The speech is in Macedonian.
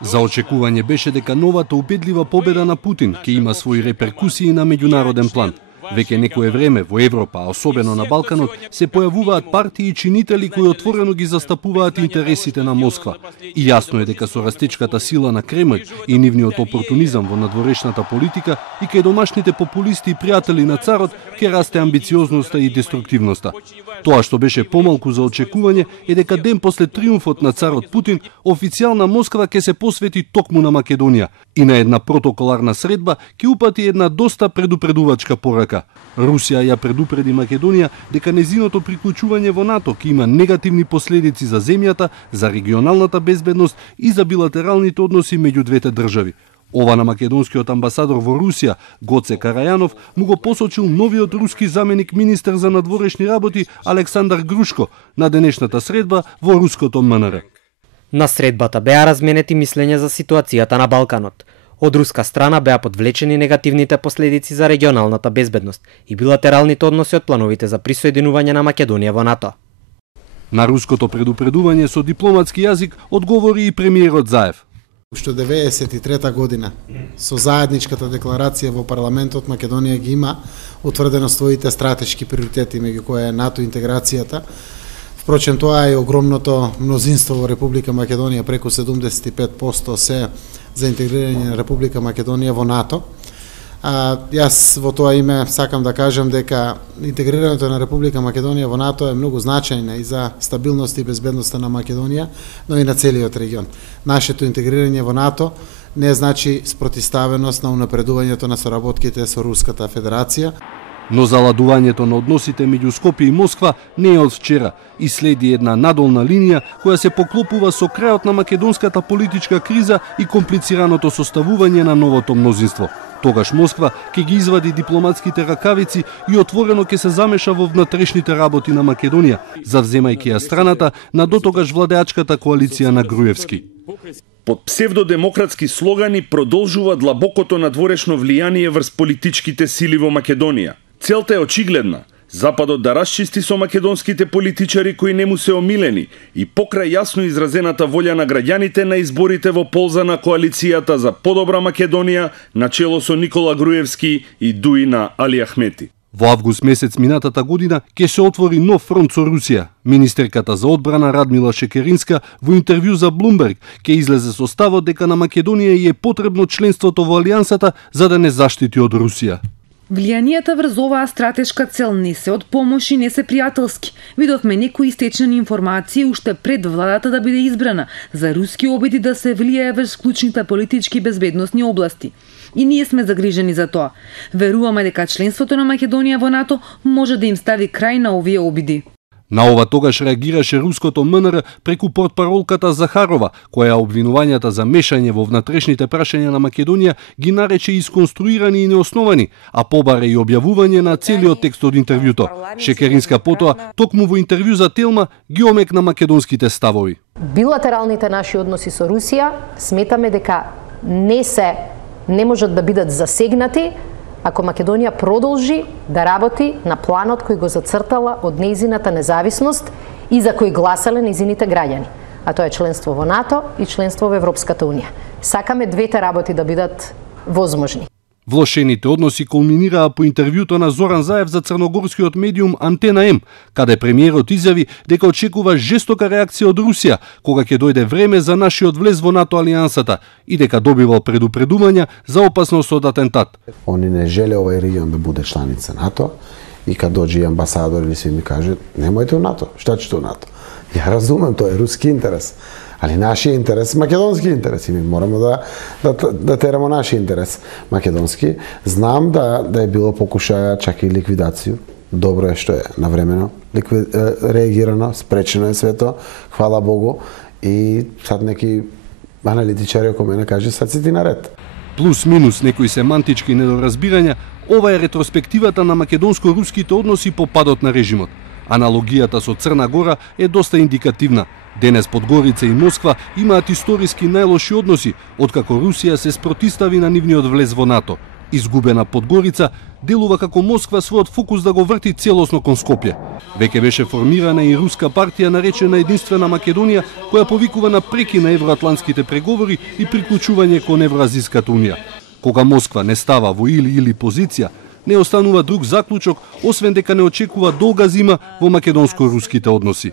За очекување беше дека новата убедлива победа на Путин ќе има своји реперкусии на меѓународен план. Веќе некое време во Европа, а особено на Балканот, се појавуваат партии и чинители кои отворено ги застапуваат интересите на Москва. И јасно е дека со растечката сила на Кремљ и нивниот опортунизам во надворешната политика и кај домашните популисти и пријатели на царот ќе расте амбициозноста и деструктивноста. Тоа што беше помалку за очекување е дека ден после триумфот на царот Путин, официјална Москва ќе се посвети токму на Македонија и на една протоколарна средба ќе упати една доста предупредувачка порака. Русија ја предупреди Македонија дека незиното приклучување во НАТО ќе има негативни последици за земјата, за регионалната безбедност и за билатералните односи меѓу двете држави. Ова на македонскиот амбасадор во Русија, Гоце Карајанов, му го посочил новиот руски заменик министер за надворешни работи Александар Грушко на денешната средба во руското МНР. На средбата беа разменети мислења за ситуацијата на Балканот. Од руска страна беа подвлечени негативните последици за регионалната безбедност и билатералните односи од плановите за присоединување на Македонија во НАТО. На руското предупредување со дипломатски јазик одговори и премиерот Заев. Уште 1993 година со заедничката декларација во парламентот Македонија ги има утврдено своите стратешки приоритети, меѓу кои е НАТО интеграцијата. Впрочем, тоа е огромното мнозинство во Република Македонија, преку 75% се за интегрирање на Република Македонија во НАТО. Јас во тоа име сакам да кажам дека интегрирањето на Република Македонија во НАТО е многу значајна и за стабилност и безбедноста на Македонија, но и на целиот регион. Нашето интегрирање во НАТО не значи спротивставеност на унапредувањето на соработките со Руската Федерација. Но заладувањето на односите меѓу Скопје и Москва не е од вчера и следи една надолна линија која се поклопува со крајот на македонската политичка криза и комплицираното составување на новото мнозинство. Тогаш Москва ќе ги извади дипломатските ракавици и отворено ќе се замеша во внатрешните работи на Македонија, завземајќи ја страната на дотогаш владеачката коалиција на Груевски. Под псевдодемократски слогани продолжува длабокото надворешно влијание врз политичките сили во Македонија. Целта е очигледна – Западот да расчисти со македонските политичари кои не му се омилени и покрај јасно изразената волја на граѓаните на изборите во полза на коалицијата за подобра Македонија начело со Никола Груевски и Дуи на Али Ахмети. Во август месец минатата година ќе се отвори нов фронт со Русија. Министерката за одбрана Радмила Шекеринска во интервју за Bloomberg ќе излезе со ставот дека на Македонија е потребно членството во алијансата за да не заштити од Русија. Влијанијата врз оваа стратешка цел не се од помош и не се пријателски. Видовме некои истечени информации уште пред владата да биде избрана за руски обиди да се влијае врз клучните политички безбедносни области. И ние сме загрижени за тоа. Веруваме дека членството на Македонија во НАТО може да им стави крај на овие обиди. На ова тогаш реагираше руското МНР преку портпаролката Захарова, која обвинувањата за мешање во внатрешните прашања на Македонија ги нарече исконструирани и неосновани, а побаре и објавување на целиот текст од интервјуто. Шекеринска потоа, токму во интервју за Телма, ги омекна македонските ставови. Билатералните наши односи со Русија сметаме дека не можат да бидат засегнати ако Македонија продолжи да работи на планот кој го зацртала од нејзината независност и за кој гласале нејзините граѓани, а тоа е членство во НАТО и членство во Европската унија. Сакаме двете работи да бидат возможни. Влошените односи кулминираа по интервјуто на Зоран Заев за црногорскиот медиум Антена М, каде премиерот изјави дека очекува жестока реакција од Русија кога ќе дојде време за нашиот влез во НАТО алијансата и дека добивал предупредувања за опасност од атентат. Они не желе овај регион да биде чланица НАТО и кад доđe амбасадор или се ми каже немојте у НАТО, шта ќе у НАТО? Ја разумем, тоа е руски интерес. Али нашиот интерес, македонски интерес, и ми морамо да терамо нашиот интерес македонски. Знам да е било покушаја чак и ликвидација. Добро е што е навремено реагирано, спречено е свето, хвала Богу, и сад неки аналитичари околу мене каже сад си ти наред. Плюс-минус некои семантички недоразбирања, ова е ретроспективата на македонско-руските односи по падот на режимот. Аналогијата со Црна Гора е доста индикативна. Денес Подгорица и Москва имаат историски најлоши односи, откако Русија се спротистави на нивниот влез во НАТО. Изгубена Подгорица делува како Москва својот фокус да го врти целосно кон Скопје. Веќе беше формирана и руска партија наречена Единствена Македонија, која повикува на преки на евроатлантските преговори и приклучување кон Евроазиската унија. Кога Москва не става во или позиција, не останува друг заклучок, освен дека не очекува долга зима во македонско-руските односи.